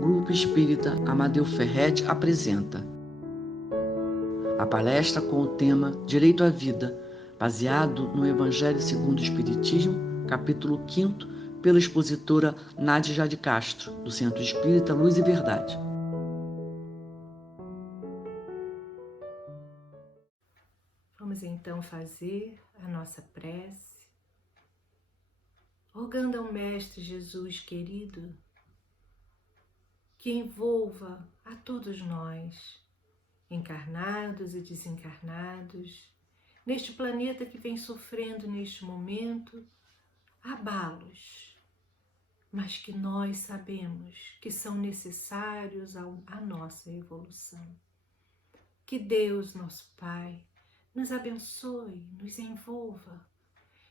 Grupo Espírita Amadeu Ferretti apresenta a palestra com o tema Direito à Vida, baseado no Evangelho segundo o Espiritismo, capítulo 5º, pela expositora Nádia de Castro, do Centro Espírita Luz e Verdade. Vamos então fazer a nossa prece, rogando ao Mestre Jesus querido que envolva a todos nós, encarnados e desencarnados, neste planeta que vem sofrendo neste momento abalos, mas que nós sabemos que são necessários à nossa evolução. Que Deus, nosso Pai, nos abençoe, nos envolva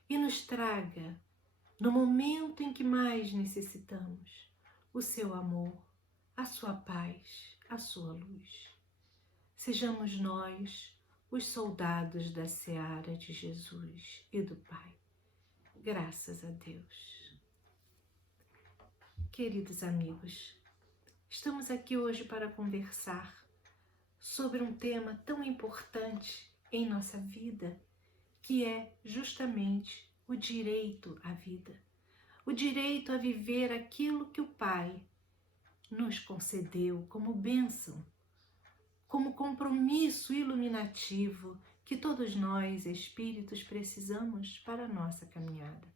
e nos traga, no momento em que mais necessitamos, o seu amor, a sua paz, a sua luz. Sejamos nós os soldados da seara de Jesus e do Pai. Graças a Deus. Queridos amigos, estamos aqui hoje para conversar sobre um tema tão importante em nossa vida, que é justamente o direito à vida. O direito a viver aquilo que o Pai nos concedeu como bênção, como compromisso iluminativo que todos nós, espíritos, precisamos para a nossa caminhada.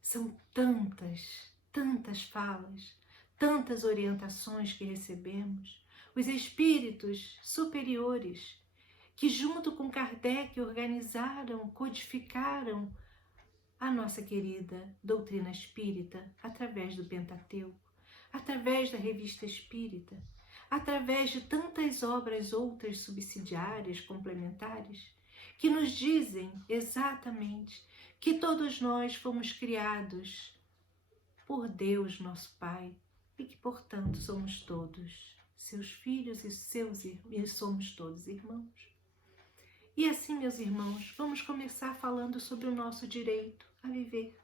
São tantas falas, tantas orientações que recebemos, os espíritos superiores que junto com Kardec organizaram, codificaram a nossa querida doutrina espírita através do Pentateuco, através da Revista Espírita, através de tantas obras outras subsidiárias, complementares, que nos dizem exatamente que todos nós fomos criados por Deus, nosso Pai, e que, portanto, somos todos seus filhos e somos todos irmãos. E assim, meus irmãos, vamos começar falando sobre o nosso direito a viver,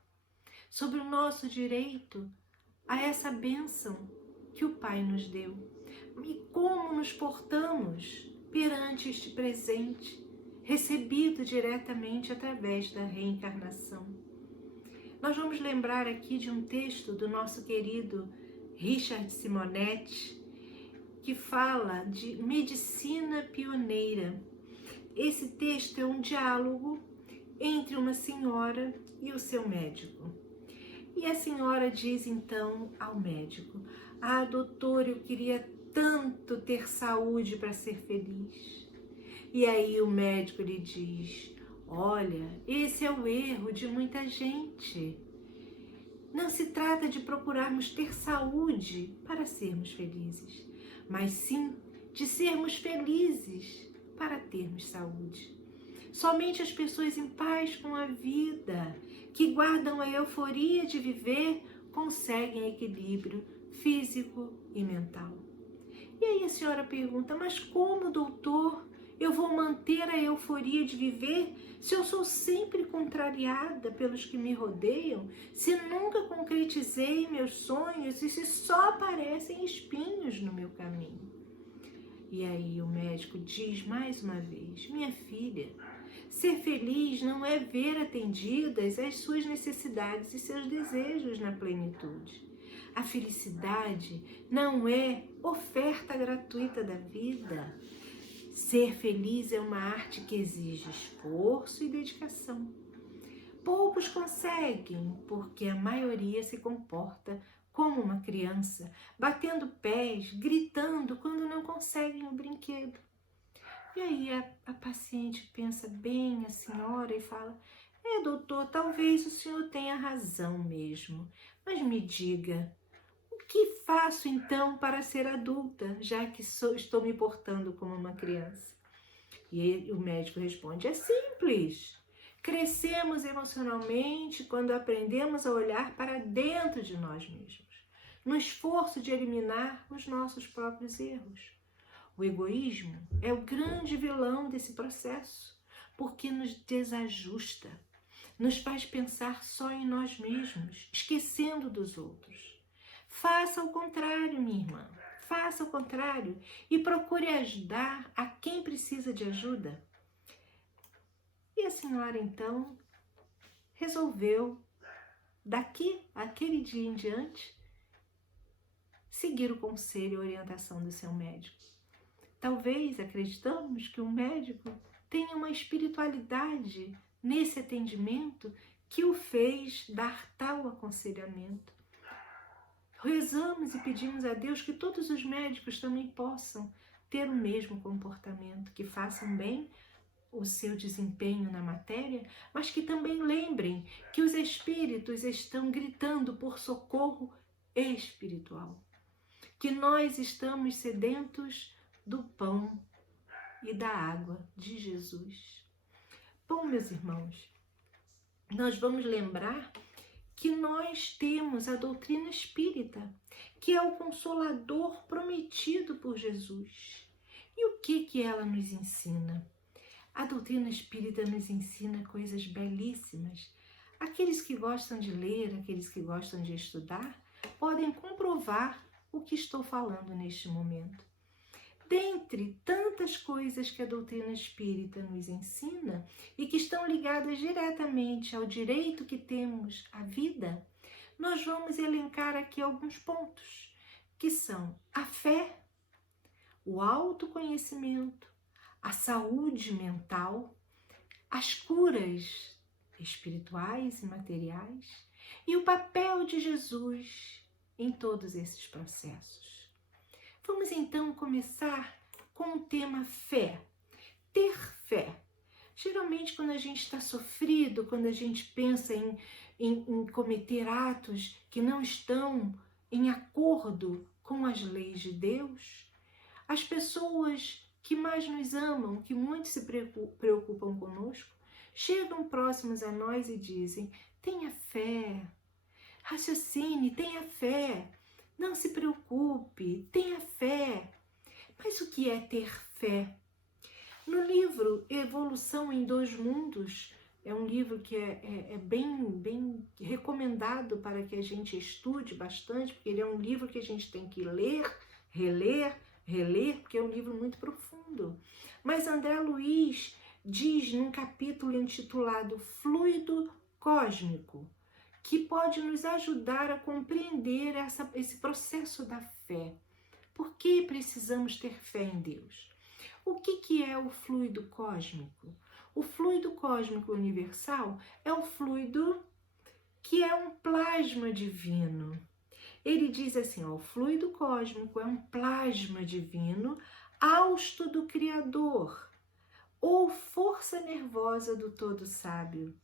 sobre o nosso direito a essa bênção que o Pai nos deu e como nos portamos perante este presente recebido diretamente através da reencarnação. Nós vamos lembrar aqui de um texto do nosso querido Richard Simonetti, que fala de medicina pioneira. Esse texto é um diálogo entre uma senhora e o seu médico. E a senhora diz então ao médico: "Ah, doutor, eu queria tanto ter saúde para ser feliz." E aí o médico lhe diz: "Olha, esse é o erro de muita gente. Não se trata de procurarmos ter saúde para sermos felizes, mas sim de sermos felizes para termos saúde. Somente as pessoas em paz com a vida, que guardam a euforia de viver, conseguem equilíbrio físico e mental." E aí a senhora pergunta: "Mas como, doutor, eu vou manter a euforia de viver se eu sou sempre contrariada pelos que me rodeiam, se nunca concretizei meus sonhos e se só aparecem espinhos no meu caminho?" E aí o médico diz mais uma vez: "Minha filha, ser feliz não é ver atendidas as suas necessidades e seus desejos na plenitude. A felicidade não é oferta gratuita da vida. Ser feliz é uma arte que exige esforço e dedicação. Poucos conseguem, porque a maioria se comporta como uma criança, batendo pés, gritando quando não conseguem o brinquedo." E aí a paciente pensa bem a senhora e fala: "Doutor, talvez o senhor tenha razão mesmo, mas me diga, o que faço então para ser adulta, já que estou me portando como uma criança?" E o médico responde: "É simples. Crescemos emocionalmente quando aprendemos a olhar para dentro de nós mesmos, no esforço de eliminar os nossos próprios erros. O egoísmo é o grande vilão desse processo, porque nos desajusta, nos faz pensar só em nós mesmos, esquecendo dos outros. Faça o contrário, minha irmã. Faça o contrário e procure ajudar a quem precisa de ajuda. E a senhora, então, resolveu, aquele dia em diante, seguir o conselho e a orientação do seu médico. Talvez acreditamos que o médico tenha uma espiritualidade nesse atendimento que o fez dar tal aconselhamento. Rezamos e pedimos a Deus que todos os médicos também possam ter o mesmo comportamento, que façam bem o seu desempenho na matéria, mas que também lembrem que os espíritos estão gritando por socorro espiritual, que nós estamos sedentos do pão e da água de Jesus. Bom, meus irmãos, nós vamos lembrar que nós temos a doutrina espírita, que é o consolador prometido por Jesus. E o que ela nos ensina? A doutrina espírita nos ensina coisas belíssimas. Aqueles que gostam de ler, aqueles que gostam de estudar, podem comprovar o que estou falando neste momento. Dentre tantas coisas que a doutrina espírita nos ensina e que estão ligadas diretamente ao direito que temos à vida, nós vamos elencar aqui alguns pontos, que são a fé, o autoconhecimento, a saúde mental, as curas espirituais e materiais e o papel de Jesus em todos esses processos. Vamos então começar com o tema fé. Ter fé. Geralmente quando a gente está sofrido, quando a gente pensa em cometer atos que não estão em acordo com as leis de Deus, as pessoas que mais nos amam, que muito se preocupam conosco, chegam próximos a nós e dizem: tenha fé, raciocine, tenha fé. Não se preocupe, tenha fé. Mas o que é ter fé? No livro Evolução em Dois Mundos, é um livro que é bem recomendado para que a gente estude bastante, porque ele é um livro que a gente tem que ler, reler, porque é um livro muito profundo. Mas André Luiz diz num capítulo intitulado Fluido Cósmico, que pode nos ajudar a compreender esse processo da fé. Por que precisamos ter fé em Deus? O que é o fluido cósmico? O fluido cósmico universal é o fluido que é um plasma divino. Ele diz assim, o fluido cósmico é um plasma divino, hausto do Criador, ou força nervosa do Todo Sábio.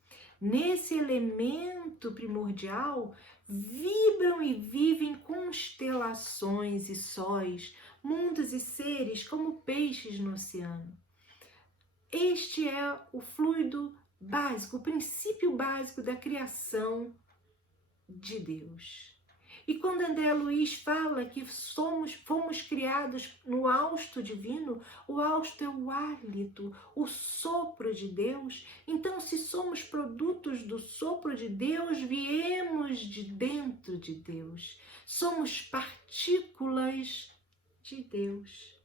Nesse elemento primordial, vibram e vivem constelações e sóis, mundos e seres como peixes no oceano. Este é o fluido básico, o princípio básico da criação de Deus. E quando André Luiz fala que fomos criados no hausto divino, o hausto é o hálito, o sopro de Deus. Então, se somos produtos do sopro de Deus, viemos de dentro de Deus. Somos partículas de Deus.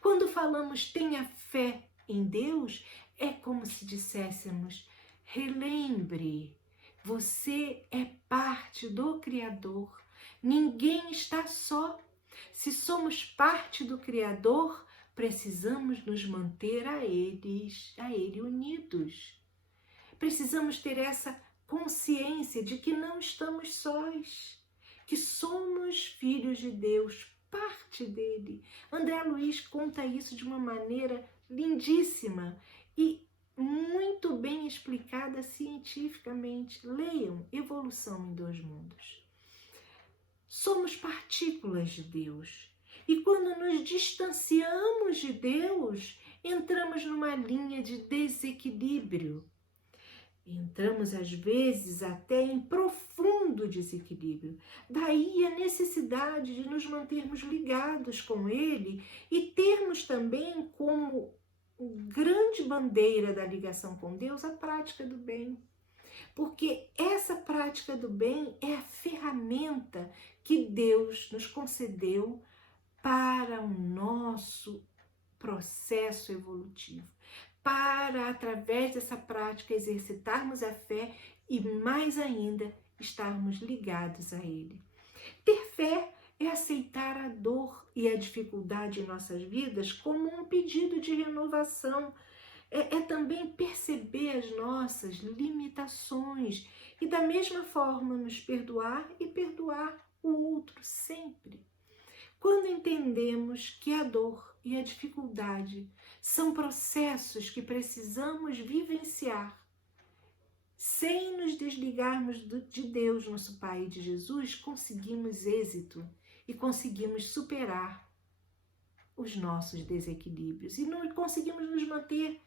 Quando falamos tenha fé em Deus, é como se disséssemos, relembre, você é parte do Criador. Ninguém está só. Se somos parte do Criador, precisamos nos manter a Ele unidos. Precisamos ter essa consciência de que não estamos sós, que somos filhos de Deus, parte dele. André Luiz conta isso de uma maneira lindíssima e muito bem explicada cientificamente. Leiam Evolução em Dois Mundos. Somos partículas de Deus. E quando nos distanciamos de Deus, entramos numa linha de desequilíbrio. Entramos, às vezes, até em profundo desequilíbrio. Daí a necessidade de nos mantermos ligados com Ele e termos também como grande bandeira da ligação com Deus a prática do bem. porque essa prática do bem é a ferramenta que Deus nos concedeu para o nosso processo evolutivo, para, através dessa prática, exercitarmos a fé e, mais ainda, estarmos ligados a Ele. Ter fé é aceitar a dor e a dificuldade em nossas vidas como um pedido de renovação. É também perceber as nossas limitações e, da mesma forma, nos perdoar e perdoar o outro sempre. Quando entendemos que a dor e a dificuldade são processos que precisamos vivenciar, sem nos desligarmos de Deus, nosso Pai, e de Jesus, conseguimos êxito e conseguimos superar os nossos desequilíbrios e não conseguimos nos manter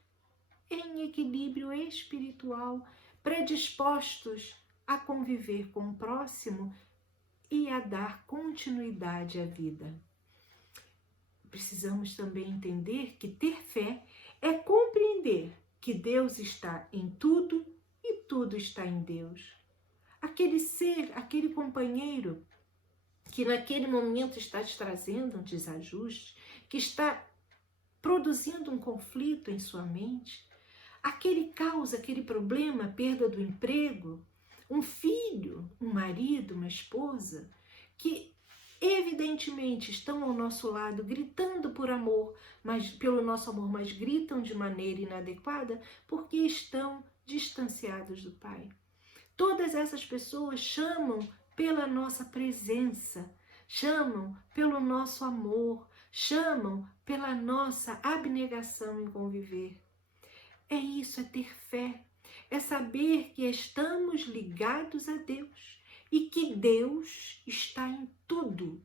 em equilíbrio espiritual, predispostos a conviver com o próximo e a dar continuidade à vida. Precisamos também entender que ter fé é compreender que Deus está em tudo e tudo está em Deus. Aquele ser, aquele companheiro que naquele momento está te trazendo um desajuste, que está produzindo um conflito em sua mente, aquele caos, aquele problema, perda do emprego, um filho, um marido, uma esposa, que evidentemente estão ao nosso lado gritando por amor, mas pelo nosso amor, mas gritam de maneira inadequada porque estão distanciados do Pai. Todas essas pessoas chamam pela nossa presença, chamam pelo nosso amor, chamam pela nossa abnegação em conviver. É isso, é ter fé, é saber que estamos ligados a Deus e que Deus está em tudo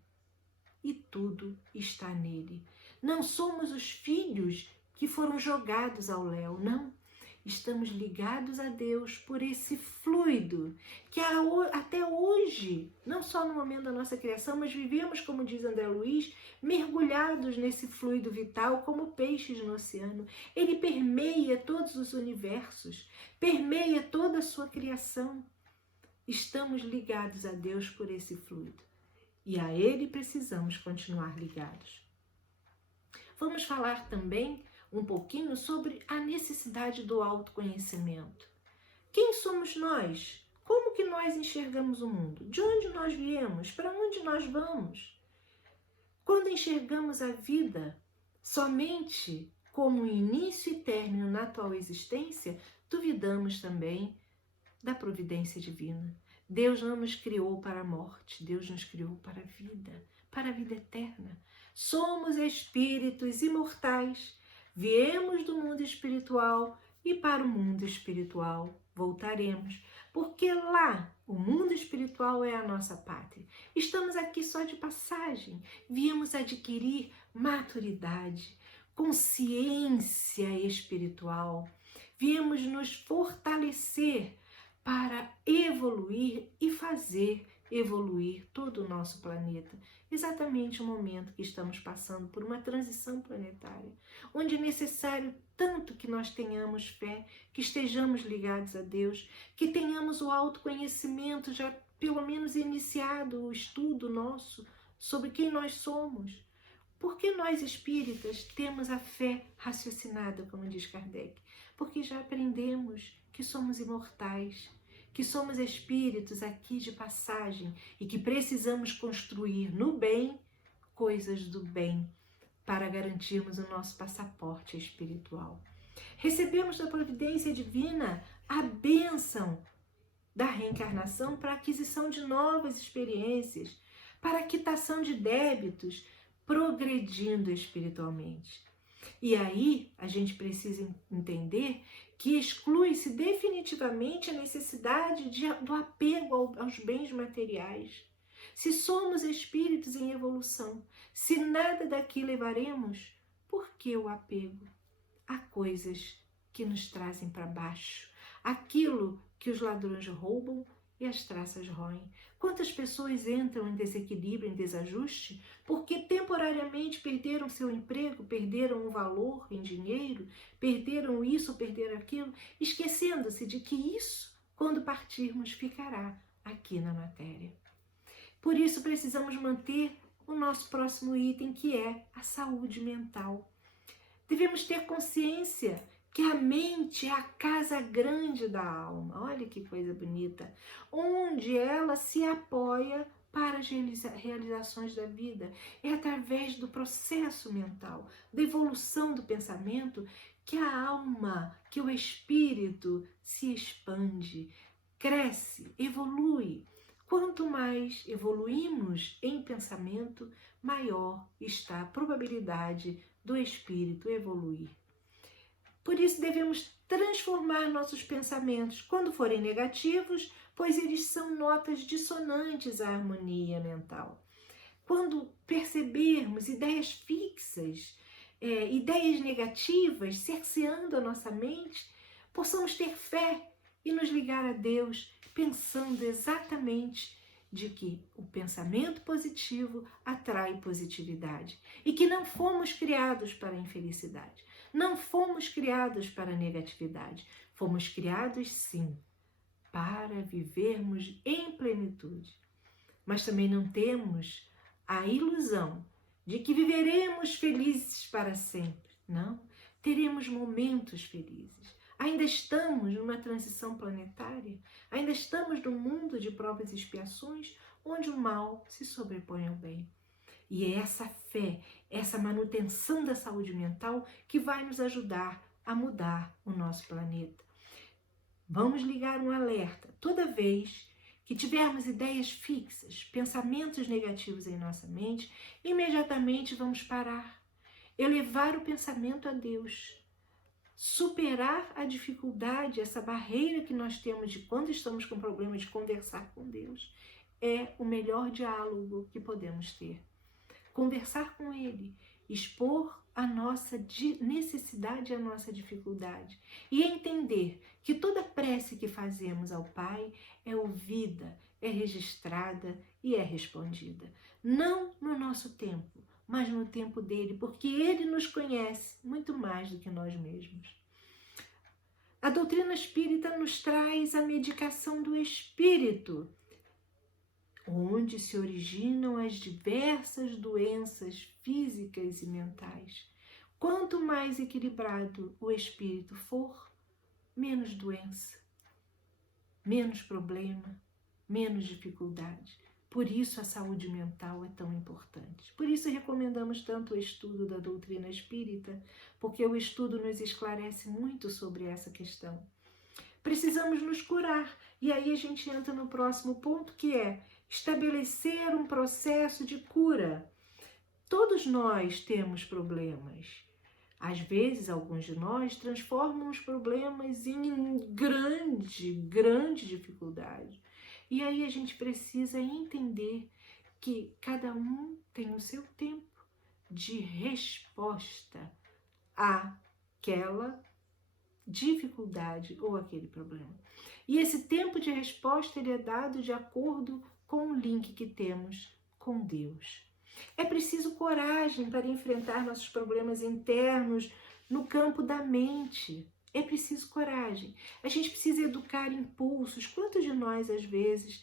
e tudo está nele. Não somos os filhos que foram jogados ao léu, não. Estamos ligados a Deus por esse fluido que até hoje, não só no momento da nossa criação, mas vivemos, como diz André Luiz, mergulhados nesse fluido vital como peixes no oceano. Ele permeia todos os universos, permeia toda a sua criação. Estamos ligados a Deus por esse fluido e a Ele precisamos continuar ligados. Vamos falar também um pouquinho sobre a necessidade do autoconhecimento. Quem somos nós? Como que nós enxergamos o mundo? De onde nós viemos? Para onde nós vamos? Quando enxergamos a vida somente como um início e término na atual existência, duvidamos também da providência divina. Deus não nos criou para a morte, Deus nos criou para a vida eterna. Somos espíritos imortais. Viemos do mundo espiritual e para o mundo espiritual voltaremos, porque lá o mundo espiritual é a nossa pátria. Estamos aqui só de passagem, viemos adquirir maturidade, consciência espiritual, viemos nos fortalecer para evoluir e fazer evoluir todo o nosso planeta. Exatamente o momento que estamos passando por uma transição planetária, onde é necessário tanto que nós tenhamos fé, que estejamos ligados a Deus, que tenhamos o autoconhecimento, já pelo menos iniciado o estudo nosso sobre quem nós somos. Porque nós espíritas temos a fé raciocinada, como diz Kardec? Porque já aprendemos que somos imortais, que somos espíritos aqui de passagem e que precisamos construir no bem coisas do bem para garantirmos o nosso passaporte espiritual. Recebemos da providência divina a bênção da reencarnação para a aquisição de novas experiências, para a quitação de débitos, progredindo espiritualmente. E aí a gente precisa entender que exclui-se definitivamente a necessidade do apego aos bens materiais. Se somos espíritos em evolução, se nada daqui levaremos, por que o apego a coisas que nos trazem para baixo? Aquilo que os ladrões roubam e as traças roem. Quantas pessoas entram em desequilíbrio, em desajuste, porque temporariamente perderam seu emprego, perderam o valor em dinheiro, perderam isso, perderam aquilo, esquecendo-se de que isso quando partirmos, ficará aqui na matéria. Por isso precisamos manter o nosso próximo item, que é a saúde mental. Devemos ter consciência que a mente é a casa grande da alma. Olha que coisa bonita. Onde ela se apoia para as realizações da vida. É através do processo mental, da evolução do pensamento, que a alma, que o espírito se expande, cresce, evolui. Quanto mais evoluímos em pensamento, maior está a probabilidade do espírito evoluir. Por isso devemos transformar nossos pensamentos quando forem negativos, pois eles são notas dissonantes à harmonia mental. Quando percebermos ideias fixas, ideias negativas cerceando a nossa mente, possamos ter fé e nos ligar a Deus, pensando exatamente de que o pensamento positivo atrai positividade e que não fomos criados para a infelicidade, não fomos criados para a negatividade, fomos criados sim para vivermos em plenitude. Mas também não temos a ilusão de que viveremos felizes para sempre. Não, teremos momentos felizes. Ainda estamos numa transição planetária, ainda estamos num mundo de provas e expiações, onde o mal se sobrepõe ao bem. E é essa fé, essa manutenção da saúde mental que vai nos ajudar a mudar o nosso planeta. Vamos ligar um alerta toda vez que tivermos ideias fixas, pensamentos negativos em nossa mente, imediatamente vamos parar, elevar o pensamento a Deus, superar a dificuldade, essa barreira que nós temos de quando estamos com problema de conversar com Deus, é o melhor diálogo que podemos ter. Conversar com Ele, expor a nossa necessidade e a nossa dificuldade e entender que toda prece que fazemos ao Pai é ouvida, é registrada e é respondida. Não no nosso tempo, mas no tempo dele, porque ele nos conhece muito mais do que nós mesmos. A doutrina espírita nos traz a medicação do espírito, onde se originam as diversas doenças físicas e mentais. Quanto mais equilibrado o espírito for, menos doença, menos problema, menos dificuldade. Por isso a saúde mental é tão importante. Por isso recomendamos tanto o estudo da doutrina espírita, porque o estudo nos esclarece muito sobre essa questão. Precisamos nos curar. E aí a gente entra no próximo ponto, que é estabelecer um processo de cura. Todos nós temos problemas. Às vezes, alguns de nós transformam os problemas em grande dificuldade. E aí a gente precisa entender que cada um tem o seu tempo de resposta àquela dificuldade ou aquele problema. E esse tempo de resposta ele é dado de acordo com o link que temos com Deus. É preciso coragem para enfrentar nossos problemas internos no campo da mente. É preciso coragem. A gente precisa educar impulsos. Quantos de nós, às vezes,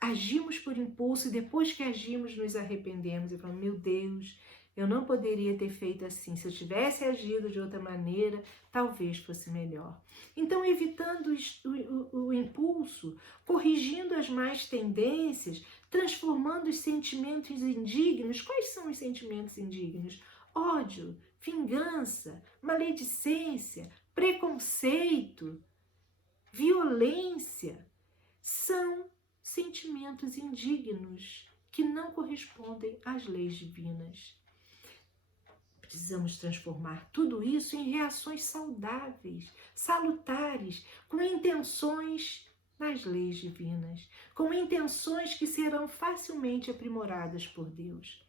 agimos por impulso e depois que agimos nos arrependemos e falamos, meu Deus, eu não poderia ter feito assim. Se eu tivesse agido de outra maneira, talvez fosse melhor. Então, evitando o impulso, corrigindo as más tendências, transformando os sentimentos indignos. Quais são os sentimentos indignos? Ódio, vingança, maledicência, preconceito, violência. São sentimentos indignos que não correspondem às leis divinas. Precisamos transformar tudo isso em reações saudáveis, salutares, com intenções nas leis divinas, com intenções que serão facilmente aprimoradas por Deus.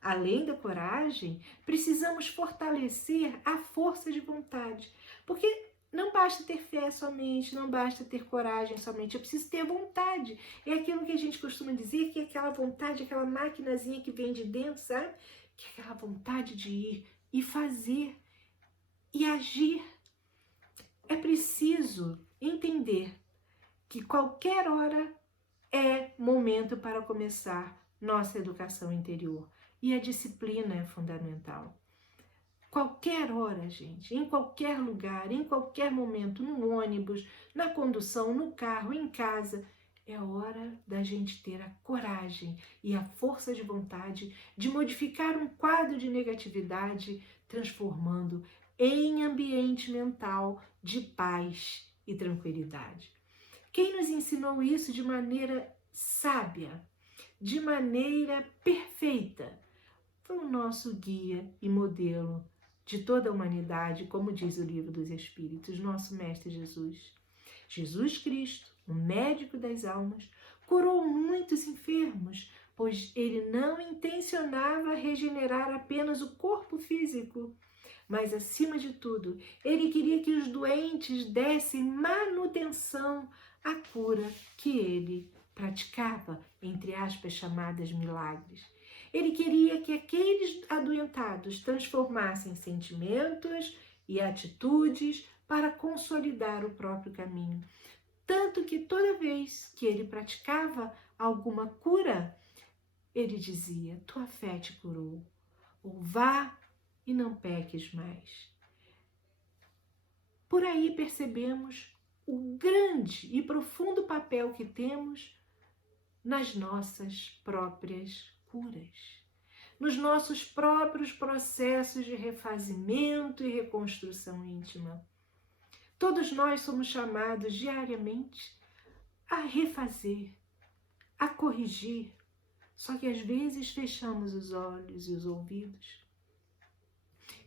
Além da coragem, precisamos fortalecer a força de vontade, porque não basta ter fé somente, não basta ter coragem somente, é preciso ter vontade. É aquilo que a gente costuma dizer, que é aquela vontade, aquela maquinazinha que vem de dentro, sabe? Que é aquela vontade de ir e fazer e agir. É preciso entender que qualquer hora é momento para começar nossa educação interior. E a disciplina é fundamental. Qualquer hora, gente, em qualquer lugar, em qualquer momento, no ônibus, na condução, no carro, em casa, é hora da gente ter a coragem e a força de vontade de modificar um quadro de negatividade, transformando em ambiente mental de paz e tranquilidade. Quem nos ensinou isso de maneira sábia, de maneira perfeita, foi o nosso guia e modelo de toda a humanidade, como diz o Livro dos Espíritos, nosso Mestre Jesus. Jesus Cristo, o médico das almas, curou muitos enfermos, pois ele não intencionava regenerar apenas o corpo físico, mas, acima de tudo, ele queria que os doentes dessem manutenção à cura que ele praticava, entre aspas, chamadas milagres. Ele queria que aqueles adoentados transformassem sentimentos e atitudes para consolidar o próprio caminho. Tanto que toda vez que ele praticava alguma cura, ele dizia: tua fé te curou, ou vá e não peques mais. Por aí percebemos o grande e profundo papel que temos nas nossas próprias curas, nos nossos próprios processos de refazimento e reconstrução íntima. Todos nós somos chamados diariamente a refazer, a corrigir, só que às vezes fechamos os olhos e os ouvidos.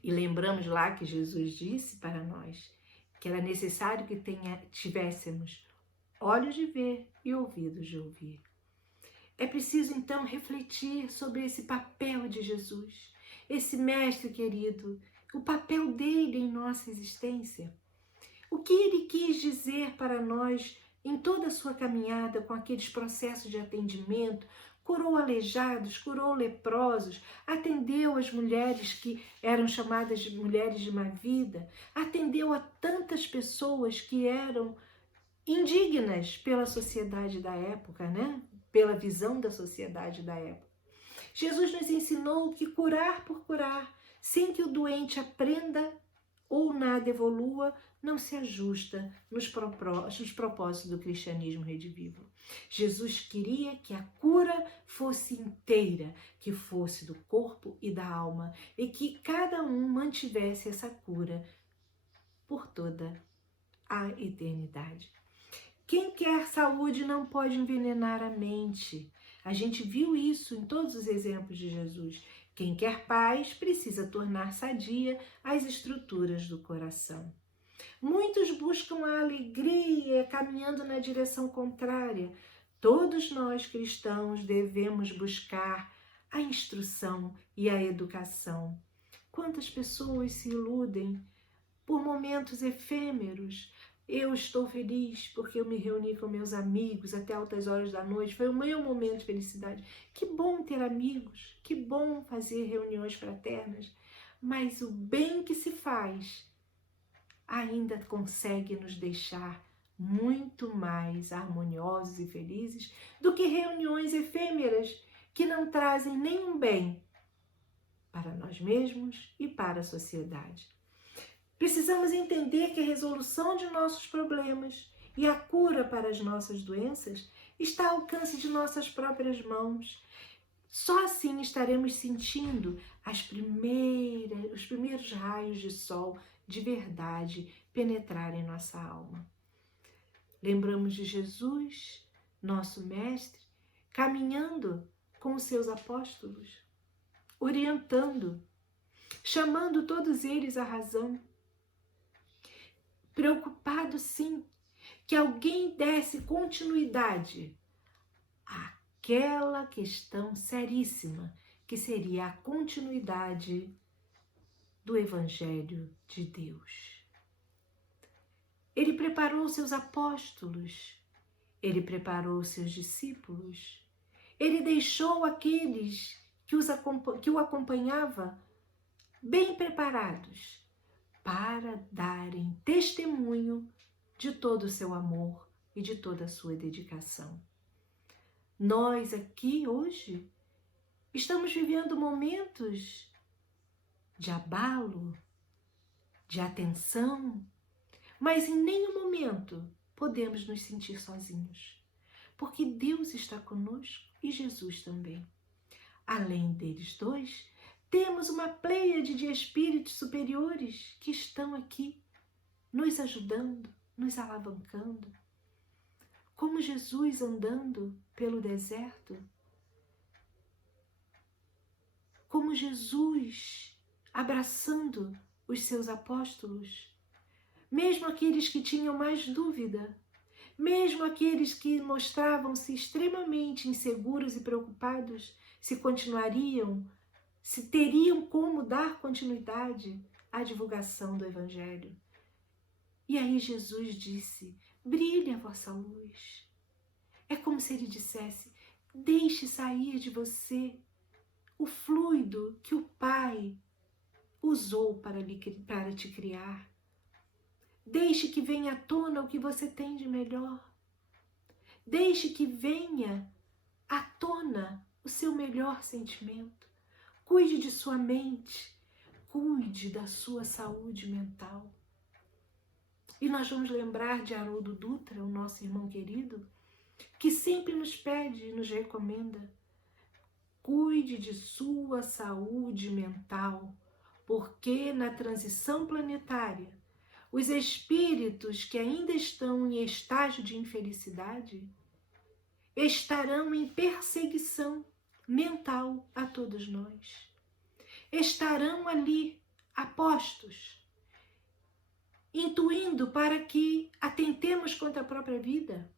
E lembramos lá que Jesus disse para nós que era necessário que tivéssemos olhos de ver e ouvidos de ouvir. É preciso então refletir sobre esse papel de Jesus, esse mestre querido, o papel dele em nossa existência. O que ele quis dizer para nós em toda a sua caminhada com aqueles processos de atendimento, curou aleijados, curou leprosos, atendeu as mulheres que eram chamadas de mulheres de má vida, atendeu a tantas pessoas que eram indignas pela sociedade da época, né? Pela visão da sociedade da época. Jesus nos ensinou que curar por curar, sem que o doente aprenda ou nada evolua, não se ajusta nos propósitos do cristianismo redivivo. Jesus queria que a cura fosse inteira, que fosse do corpo e da alma, e que cada um mantivesse essa cura por toda a eternidade. Quem quer saúde não pode envenenar a mente. A gente viu isso em todos os exemplos de Jesus. Quem quer paz precisa tornar sadia as estruturas do coração. Muitos buscam a alegria caminhando na direção contrária. Todos nós cristãos devemos buscar a instrução e a educação. Quantas pessoas se iludem por momentos efêmeros? Eu estou feliz porque eu me reuni com meus amigos até altas horas da noite. Foi o meu momento de felicidade. Que bom ter amigos, que bom fazer reuniões fraternas. Mas o bem que se faz ainda consegue nos deixar muito mais harmoniosos e felizes do que reuniões efêmeras que não trazem nenhum bem para nós mesmos e para a sociedade. Precisamos entender que a resolução de nossos problemas e a cura para as nossas doenças está ao alcance de nossas próprias mãos. Só assim estaremos sentindo os primeiros raios de sol de verdade penetrar em nossa alma. Lembramos de Jesus, nosso mestre, caminhando com os seus apóstolos, orientando, chamando todos eles à razão, preocupado sim que alguém desse continuidade àquela questão seríssima que seria a continuidade do Evangelho de Deus. Ele preparou seus apóstolos, ele preparou seus discípulos, ele deixou aqueles que o acompanhavam bem preparados para darem testemunho de todo o seu amor e de toda a sua dedicação. Nós aqui hoje estamos vivendo momentos de abalo, de atenção, mas em nenhum momento podemos nos sentir sozinhos, porque Deus está conosco e Jesus também. Além deles dois, temos uma pleiade de espíritos superiores que estão aqui, nos ajudando, nos alavancando. Como Jesus andando pelo deserto, como Jesus abraçando os seus apóstolos, mesmo aqueles que tinham mais dúvida, mesmo aqueles que mostravam-se extremamente inseguros e preocupados se continuariam, se teriam como dar continuidade à divulgação do Evangelho. E aí Jesus disse: brilhe a vossa luz. É como se ele dissesse: deixe sair de você o fluido que o Pai usou para te criar. Deixe que venha à tona o que você tem de melhor. Deixe que venha à tona o seu melhor sentimento. Cuide de sua mente, cuide da sua saúde mental. E nós vamos lembrar de Haroldo Dutra, o nosso irmão querido, que sempre nos pede e nos recomenda: cuide de sua saúde mental, porque na transição planetária, os espíritos que ainda estão em estágio de infelicidade estarão em perseguição mental a todos nós. Estarão ali apostos, intuindo para que atentemos contra a própria vida,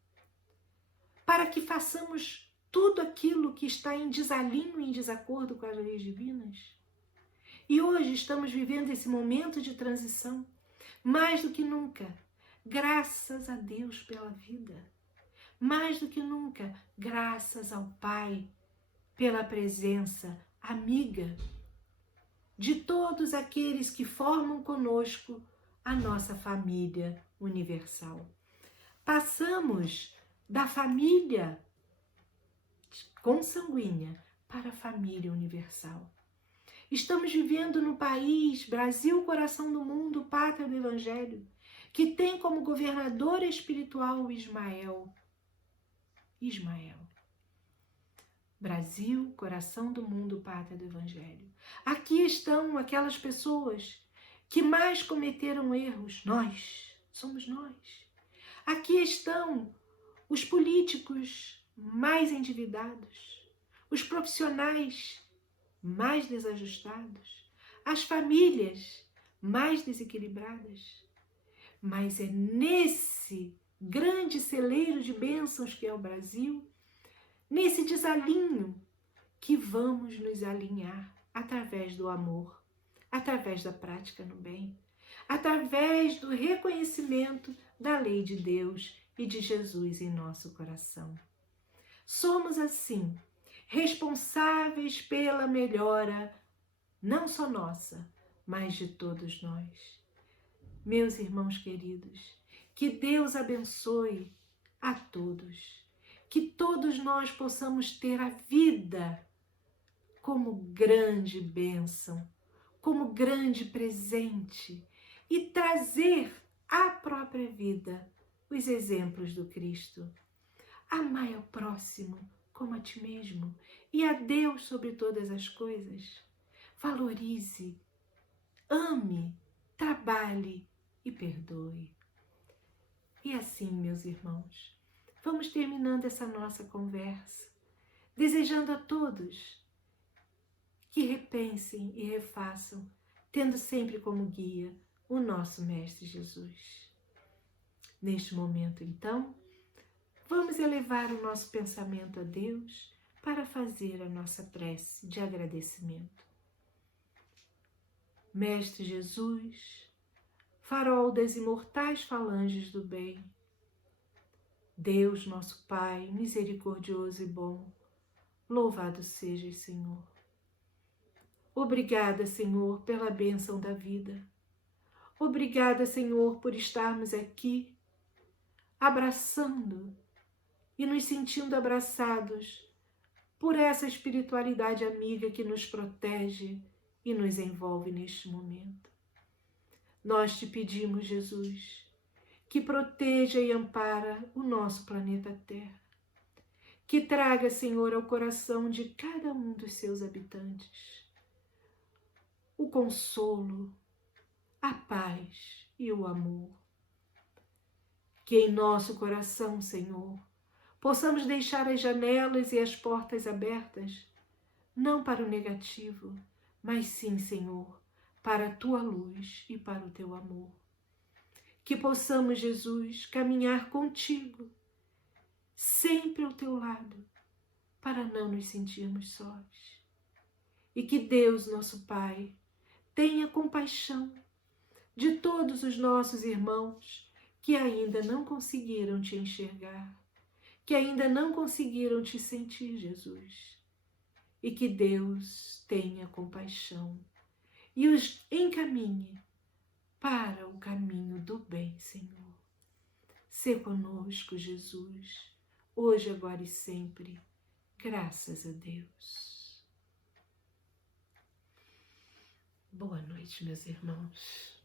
para que façamos tudo aquilo que está em desalinho e em desacordo com as leis divinas. E hoje estamos vivendo esse momento de transição, mais do que nunca, graças a Deus pela vida. Mais do que nunca, graças ao Pai pela presença amiga de todos aqueles que formam conosco a nossa família universal. Passamos da família consanguínea para a família universal. Estamos vivendo no país, Brasil, coração do mundo, pátria do Evangelho, que tem como governador espiritual o Ismael. Brasil, coração do mundo, pátria do Evangelho. Aqui estão aquelas pessoas que mais cometeram erros. Somos nós. Aqui estão os políticos mais endividados, os profissionais mais desajustados, as famílias mais desequilibradas. Mas é nesse grande celeiro de bênçãos que é o Brasil, nesse desalinho, que vamos nos alinhar através do amor, através da prática no bem, através do reconhecimento da lei de Deus e de Jesus em nosso coração. Somos, assim, responsáveis pela melhora, não só nossa, mas de todos nós. Meus irmãos queridos, que Deus abençoe a todos, que todos nós possamos ter a vida como grande bênção, como grande presente e trazer à própria vida os exemplos do Cristo. Amai ao próximo como a ti mesmo e a Deus sobre todas as coisas. Valorize, ame, trabalhe e perdoe. E assim, meus irmãos, vamos terminando essa nossa conversa, desejando a todos que repensem e refaçam, tendo sempre como guia o nosso Mestre Jesus. Neste momento, então, vamos elevar o nosso pensamento a Deus para fazer a nossa prece de agradecimento. Mestre Jesus, farol das imortais falanges do bem, Deus nosso Pai, misericordioso e bom, louvado sejas, Senhor. Obrigada, Senhor, pela bênção da vida. Obrigada, Senhor, por estarmos aqui, abraçando e nos sentindo abraçados por essa espiritualidade amiga que nos protege e nos envolve neste momento. Nós te pedimos, Jesus, que proteja e ampara o nosso planeta Terra, que traga, Senhor, ao coração de cada um dos seus habitantes o consolo, a paz e o amor. Que em nosso coração, Senhor, possamos deixar as janelas e as portas abertas, não para o negativo, mas sim, Senhor, para a tua luz e para o teu amor. Que possamos, Jesus, caminhar contigo, sempre ao teu lado, para não nos sentirmos sós. E que Deus, nosso Pai, tenha compaixão de todos os nossos irmãos que ainda não conseguiram te enxergar, que ainda não conseguiram te sentir, Jesus. E que Deus tenha compaixão e os encaminhe para o caminho do bem, Senhor. Sê conosco, Jesus, hoje, agora e sempre. Graças a Deus. Boa noite, meus irmãos.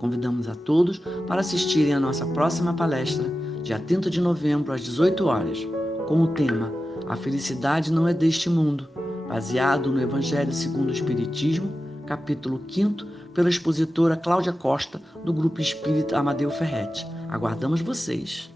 Convidamos a todos para assistirem à nossa próxima palestra, dia 30 de novembro, às 18 horas, com o tema A Felicidade Não É Deste Mundo, baseado no Evangelho segundo o Espiritismo, capítulo 5, pela expositora Cláudia Costa, do Grupo Espírita Amadeu Ferretti. Aguardamos vocês!